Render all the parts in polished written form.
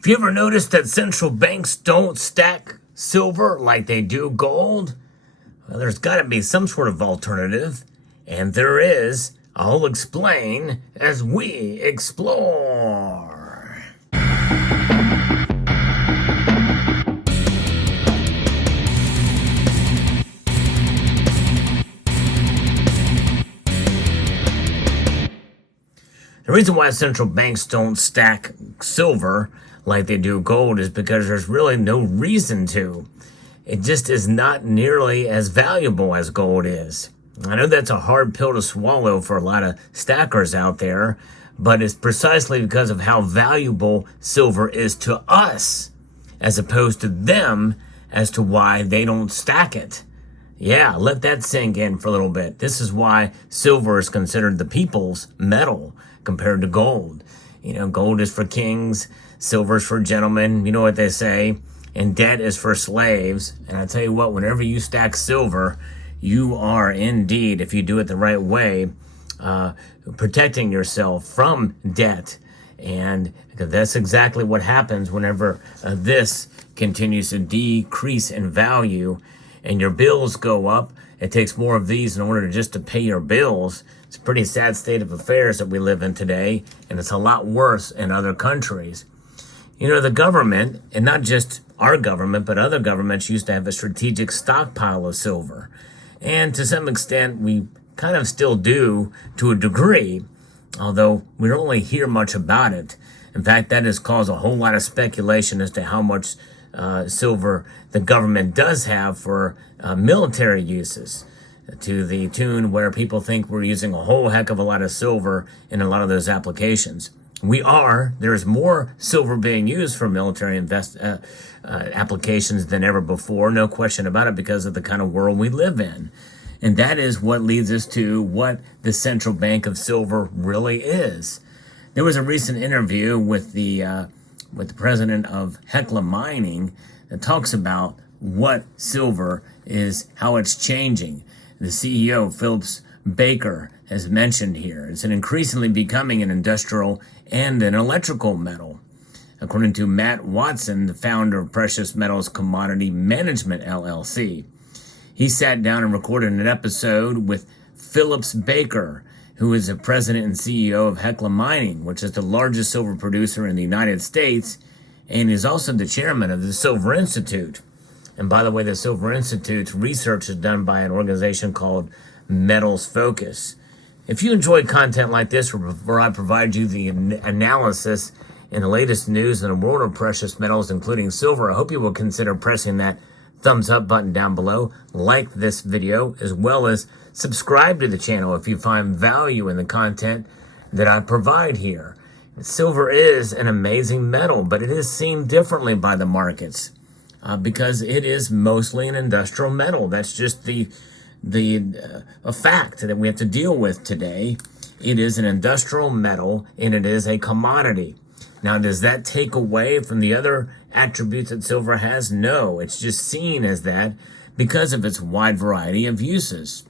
Have you ever noticed that central banks don't stack silver like they do gold? Well, there's got to be some sort of alternative, and there is. I'll explain as we explore. The reason why central banks don't stack silver like they do gold is because there's really no reason to. It just is not nearly as valuable as gold is. I know that's a hard pill to swallow for a lot of stackers out there, but it's precisely because of how valuable silver is to us, as opposed to them, as to why they don't stack it. Yeah, let that sink in for a little bit. This is why silver is considered the people's metal compared to gold. You know, gold is for kings, silver is for gentlemen, you know what they say, and debt is for slaves. And I tell you what, whenever you stack silver, you are indeed, if you do it the right way, protecting yourself from debt. And that's exactly what happens whenever this continues to decrease in value and your bills go up. It takes more of these in order just to pay your bills. It's a pretty sad state of affairs that we live in today, and it's a lot worse in other countries. You know, the government, and not just our government, but other governments used to have a strategic stockpile of silver. And to some extent, we kind of still do to a degree, although we don't really hear much about it. In fact, that has caused a whole lot of speculation as to how much silver the government does have for military uses, to the tune where people think we're using a whole heck of a lot of silver in a lot of those applications. We are. There's more silver being used for military applications than ever before, no question about it, because of the kind of world we live in. And that is what leads us to what the central bank of silver really is. There was a recent interview with the president of Hecla Mining that talks about what silver is, how it's changing. The CEO, Phillips Baker, has mentioned here it's an increasingly becoming an industrial and an electrical metal. According to Matt Watson, the founder of Precious Metals Commodity Management, LLC. He sat down and recorded an episode with Phillips Baker, who is the president and CEO of Hecla Mining, which is the largest silver producer in the United States, and is also the chairman of the Silver Institute. And by the way, the Silver Institute's research is done by an organization called Metals Focus. If you enjoy content like this, where I provide you the analysis and the latest news in the world of precious metals, including silver, I hope you will consider pressing that thumbs up button down below, like this video, as well as subscribe to the channel if you find value in the content that I provide here. Silver is an amazing metal, but it is seen differently by the markets because it is mostly an industrial metal. That's just a fact that we have to deal with today. It is an industrial metal, and it is a commodity. Now, does that take away from the other attributes that silver has? No, it's just seen as that because of its wide variety of uses.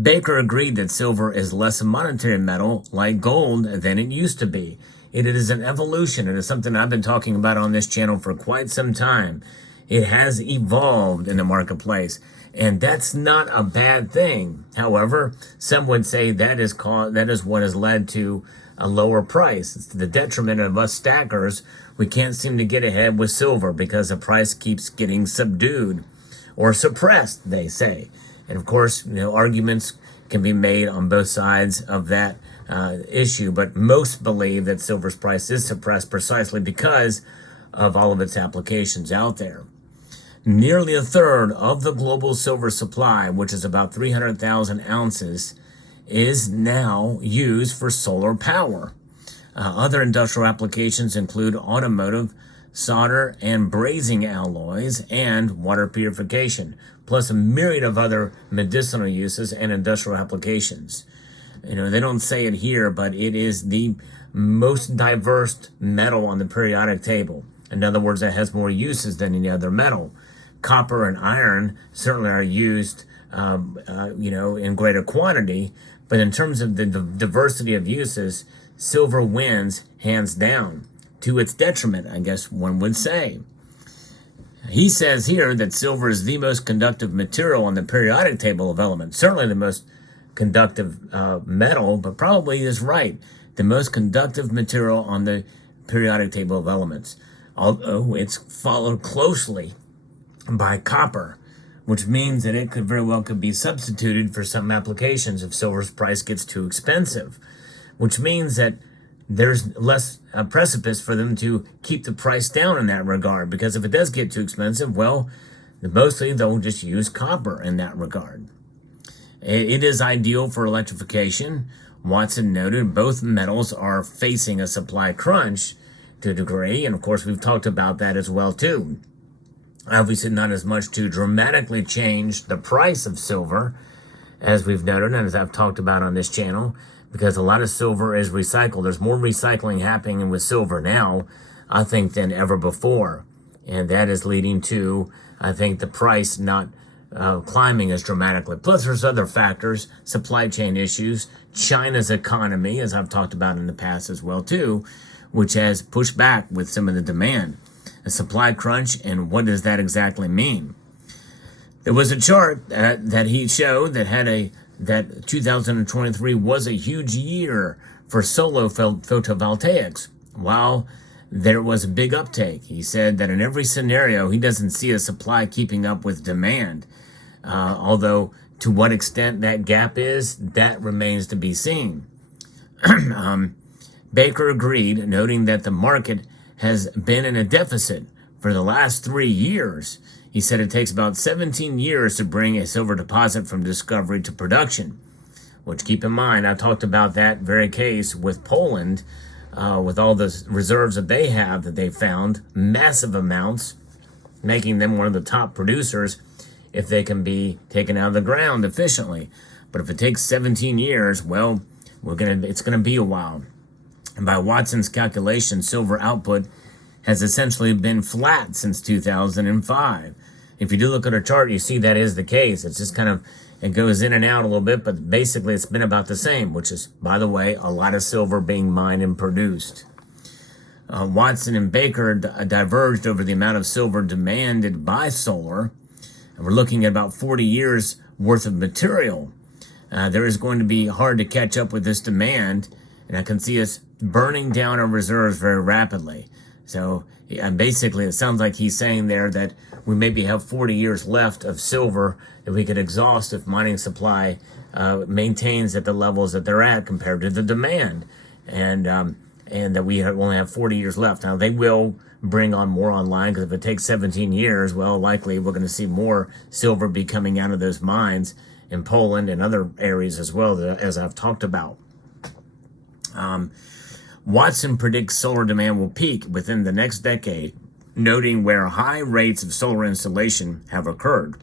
Baker agreed that silver is less a monetary metal like gold than it used to be. It is an evolution. It is something I've been talking about on this channel for quite some time. It has evolved in the marketplace, and that's not a bad thing. However, some would say that is what has led to a lower price. It's to the detriment of us stackers. We can't seem to get ahead with silver because the price keeps getting subdued or suppressed, they say. And of course, arguments can be made on both sides of that issue, but most believe that silver's price is suppressed precisely because of all of its applications out there. Nearly a third of the global silver supply, which is about 300,000 ounces, is now used for solar power. Other industrial applications include automotive, solder and brazing alloys, and water purification, plus a myriad of other medicinal uses and industrial applications. They don't say it here, but it is the most diverse metal on the periodic table. In other words, it has more uses than any other metal. Copper and iron certainly are used, in greater quantity, but in terms of the diversity of uses, silver wins hands down. to its detriment, I guess one would say. He says here that silver is the most conductive material on the periodic table of elements, certainly the most conductive metal, but probably is right. The most conductive material on the periodic table of elements, although it's followed closely by copper, which means that it could very well could be substituted for some applications if silver's price gets too expensive, which means that there's less precipice for them to keep the price down in that regard, because if it does get too expensive, well, mostly they'll just use copper in that regard. It is ideal for electrification. Watson noted both metals are facing a supply crunch to a degree, and of course we've talked about that as well too. Obviously not as much to dramatically change the price of silver as we've noted and as I've talked about on this channel, because a lot of silver is recycled. There's more recycling happening with silver now, I think, than ever before. And that is leading to, I think, the price not climbing as dramatically. Plus, there's other factors, supply chain issues, China's economy, as I've talked about in the past as well, too, which has pushed back with some of the demand. A supply crunch, and what does that exactly mean? There was a chart that he showed that had that 2023 was a huge year for solar photovoltaics. While there was a big uptake, he said that in every scenario, he doesn't see a supply keeping up with demand. Although to what extent that gap is, that remains to be seen. Baker agreed, noting that the market has been in a deficit for the last 3 years. He said it takes about 17 years to bring a silver deposit from discovery to production, which, keep in mind, I talked about that very case with Poland, with all the reserves that they have that they found, massive amounts, making them one of the top producers if they can be taken out of the ground efficiently. But if it takes 17 years, well, it's gonna be a while. And by Watson's calculation, silver output has essentially been flat since 2005. If you do look at a chart, you see that is the case. It's just kind of, it goes in and out a little bit, but basically it's been about the same, which is, by the way, a lot of silver being mined and produced. Watson and Baker diverged over the amount of silver demanded by solar. And we're looking at about 40 years worth of material. There is going to be hard to catch up with this demand, and I can see us burning down our reserves very rapidly. So basically, it sounds like he's saying there that we maybe have 40 years left of silver that we could exhaust if mining supply maintains at the levels that they're at compared to the demand, and that we only have 40 years left. Now, they will bring on more online, because if it takes 17 years, well, likely we're going to see more silver be coming out of those mines in Poland and other areas as well, as I've talked about. Watson predicts solar demand will peak within the next decade, noting where high rates of solar installation have occurred.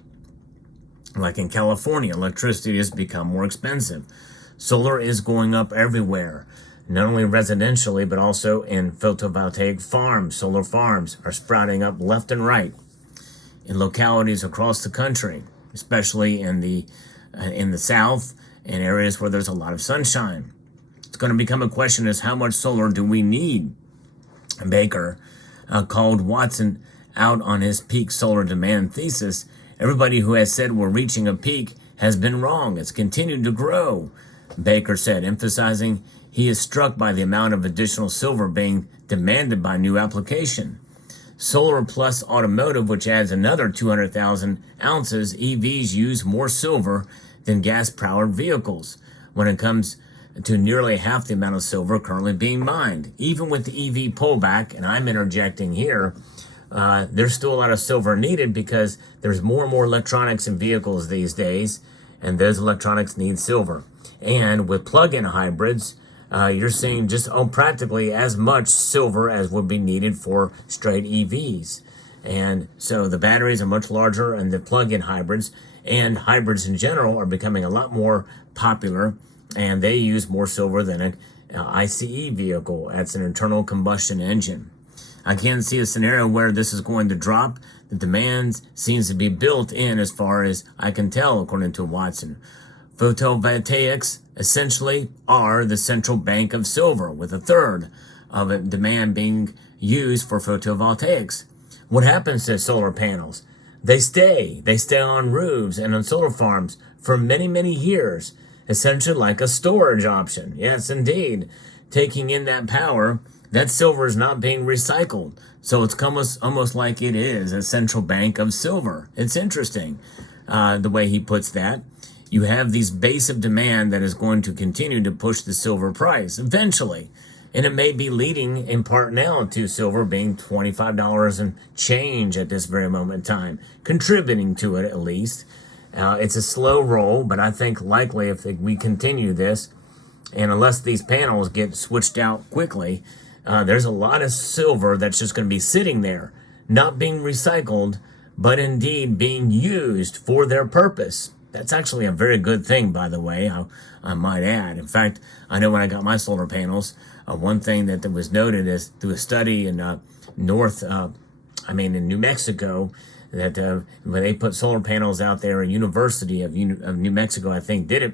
Like in California, electricity has become more expensive. Solar is going up everywhere, not only residentially, but also in photovoltaic farms. Solar farms are sprouting up left and right in localities across the country, especially in the South and areas where there's a lot of sunshine. It's going to become a question as how much solar do we need? Baker called Watson out on his peak solar demand thesis. Everybody who has said we're reaching a peak has been wrong. It's continued to grow, Baker said, emphasizing he is struck by the amount of additional silver being demanded by new application. Solar plus automotive, which adds another 200,000 ounces, EVs use more silver than gas-powered vehicles when it comes to nearly half the amount of silver currently being mined. Even with the EV pullback, and I'm interjecting here, there's still a lot of silver needed because there's more and more electronics in vehicles these days, and those electronics need silver. And with plug-in hybrids, you're seeing just practically as much silver as would be needed for straight EVs. And so the batteries are much larger, and the plug-in hybrids and hybrids in general are becoming a lot more popular, and they use more silver than an ICE vehicle. That's an internal combustion engine. I can't see a scenario where this is going to drop. The demand seems to be built in as far as I can tell, according to Watson. Photovoltaics essentially are the central bank of silver, with a third of it demand being used for photovoltaics. What happens to solar panels? They stay on roofs and on solar farms for many, many years, essentially like a storage option. Yes, indeed. Taking in that power, that silver is not being recycled. So it's almost like it is a central bank of silver. It's interesting the way he puts that. You have these base of demand that is going to continue to push the silver price eventually. And it may be leading in part now to silver being $25 and change at this very moment in time, contributing to it at least. It's a slow roll, but I think likely if we continue this, and unless these panels get switched out quickly, there's a lot of silver that's just going to be sitting there, not being recycled, but indeed being used for their purpose. That's actually a very good thing, by the way, I might add. In fact, I know when I got my solar panels, one thing that was noted is through a study in in New Mexico, that when they put solar panels out there, a University of New Mexico, I think, did it.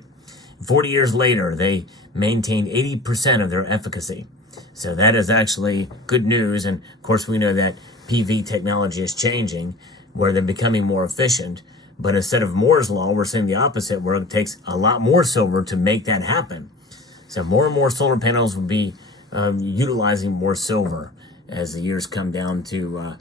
40 years later, they maintained 80% of their efficacy. So that is actually good news. And of course, we know that PV technology is changing, where they're becoming more efficient. But instead of Moore's law, we're seeing the opposite, where it takes a lot more silver to make that happen. So more and more solar panels will be utilizing more silver as the years come down to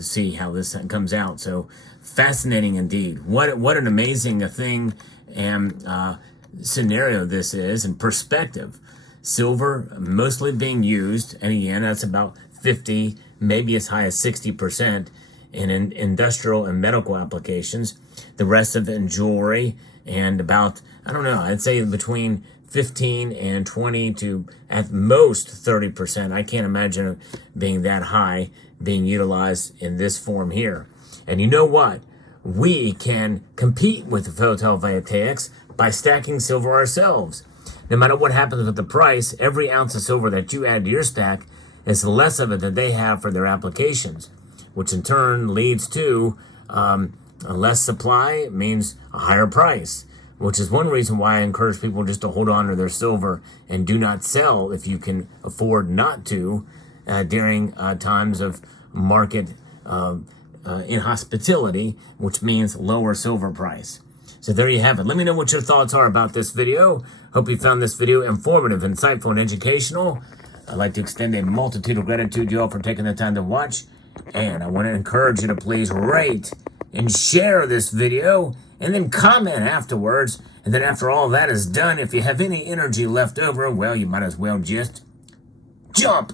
see how this comes out. So fascinating indeed. What an amazing thing and scenario this is, and perspective. Silver mostly being used, and again, that's about 50, maybe as high as 60% in industrial and medical applications. The rest of it in jewelry, and about, I don't know, I'd say between 15 and 20 to at most 30%. I can't imagine it being that high being utilized in this form here. And you know what? We can compete with the photovoltaics by stacking silver ourselves. No matter what happens with the price, every ounce of silver that you add to your stack is less of it that they have for their applications, which in turn leads to a less supply means a higher price, which is one reason why I encourage people just to hold on to their silver and do not sell if you can afford not to during times of market inhospitality, which means lower silver price. So there you have it. Let me know what your thoughts are about this video. Hope you found this video informative, insightful, and educational. I'd like to extend a multitude of gratitude to you all for taking the time to watch. And I want to encourage you to please rate and share this video, and then comment afterwards. And then after all that is done, if you have any energy left over, well, you might as well just jump